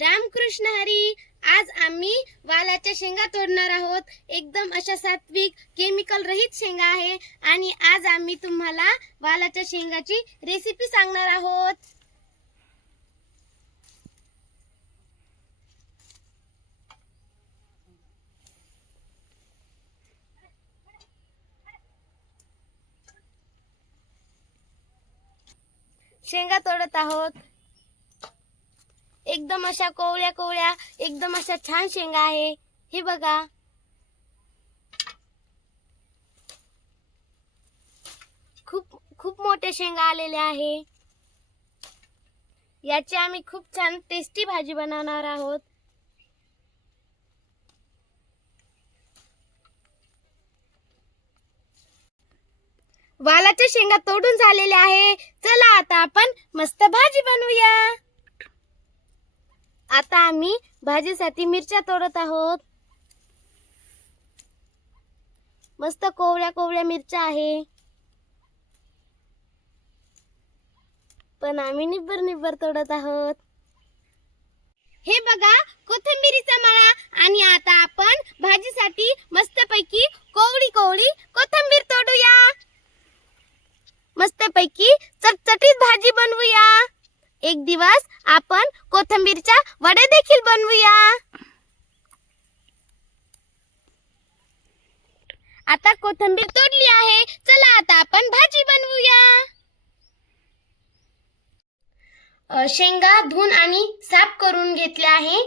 रामकृष्ण हरी. आज आम्ही वालाच्या शेंगा तोडणार आहोत. एकदम अशा सात्विक केमिकल रहित शेंगा आहे आणि आज आम्ही तुम्हाला वालाच्या शेंगाची रेसिपी सांगणार आहोत. शेंगा तोडत आहोत. एकदम अशा कोवळ्या कोवळ्या एकदम अशा छान शेंगा आहे. हे बघा. खूप खूप मोठे शेंगा आलेले आहे. याची आम्ही खूप छान टेस्टी भाजी बनवणार आहोत. वालाच्या शेंगा तोडून झालेल्या आहे. चला आता आपण मस्त भाजी बनवूया. आता आम्ही भाजीसाठी मिरच्या तोडत आहोत. मस्त कोवळ्या कोवळ्या मिरच्या आहे. पण आम्ही निब्बर निब्बर तोडत आहोत. हे बघा कोथिंबीरीचा मळा. आणि आता आपण भाजीसाठी मस्तपैकी कोवळी कोवळी कोथिंबीर तोडूया. मस्तपैकी चटचटीत भाजी बनवूया. एक दिवस आपण कोथिंबीरच्या वडे देखील बनवूया. आता कोथिंबीर तोडली आहे. चला आता आपण भाजी बनवूया. शेंगा धुवून आणि साफ करून घेतले आहे.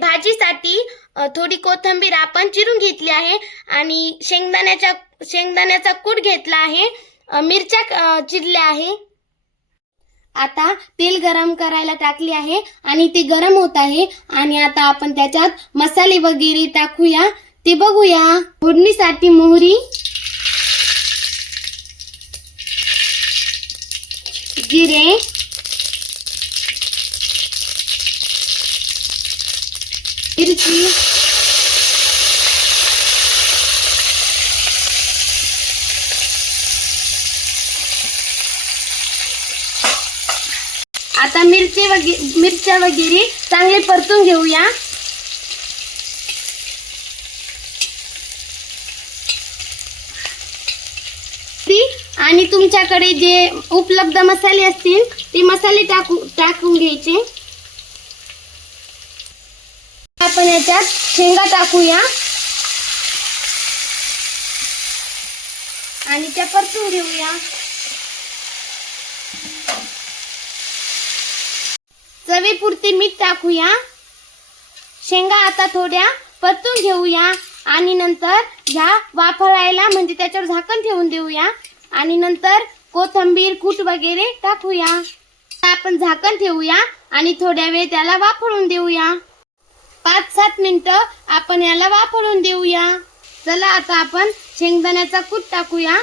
भाजीसाठी थोडी कोथिंबीर आपण चिरून घेतली आहे आणि शेंगदाण्याचा कूट घेतला आहे. मिरच्या चिरल्या आहे. आता तेल गरम करायला टाकले आहे आणि ते गरम होत आहे. आणि आता आपण त्याच्यात मसाले वगैरे टाकूया ते बघूया. फोडणीसाठी मोहरी, जिरे, मिरची, आता मिरच्या वगैरे चांगले परतून घेऊया. आणि तुमच्याकडे जे उपलब्ध मसाले असतील ते मसाले टाकून घ्यायचे. आपण याच्यात शेंगा टाकूया आणि त्या परतून घेऊया. चवीपुरती मीठ टाकूया. शेंगा आता थोड्या परतून घेऊया आणि नंतर ह्या वाफळायला म्हणजे त्याच्यावर झाकण ठेवून देऊया. आणि नंतर कोथिंबीर कूट वगैरे टाकूया. आपण झाकण ठेवूया आणि थोड्या वेळ त्याला वाफळून देऊया. 5-7 मिनिटं आपण याला वाफळून देऊया. चला आता आपण शेंगदाण्याचा कूट टाकूया.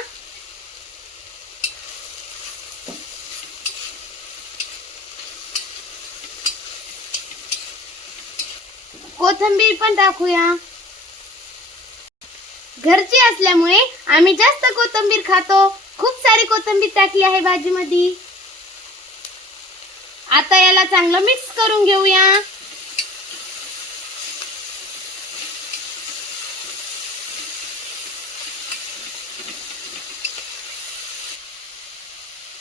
कोथिंबीर पण टाकूया. घरची असल्यामुळे आम्ही जास्त कोथिंबीर खातो. खूप सारी कोथिंबीर टाकली आहे भाजीमध्ये. आता याला चांगलं मिक्स करून घेऊया.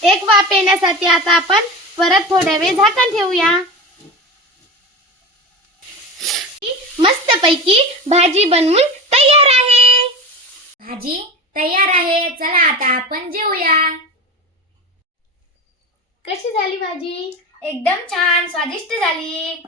एक वाफ येण्यासाठी आता आपण परत थोड्या वेळ झाकण ठेवूया. मस्तपैकी भाजी बनवून तयार आहे. भाजी तयार आहे. चला आता आपण जेवूया. कशी झाली भाजी? एकदम छान स्वादिष्ट झाली.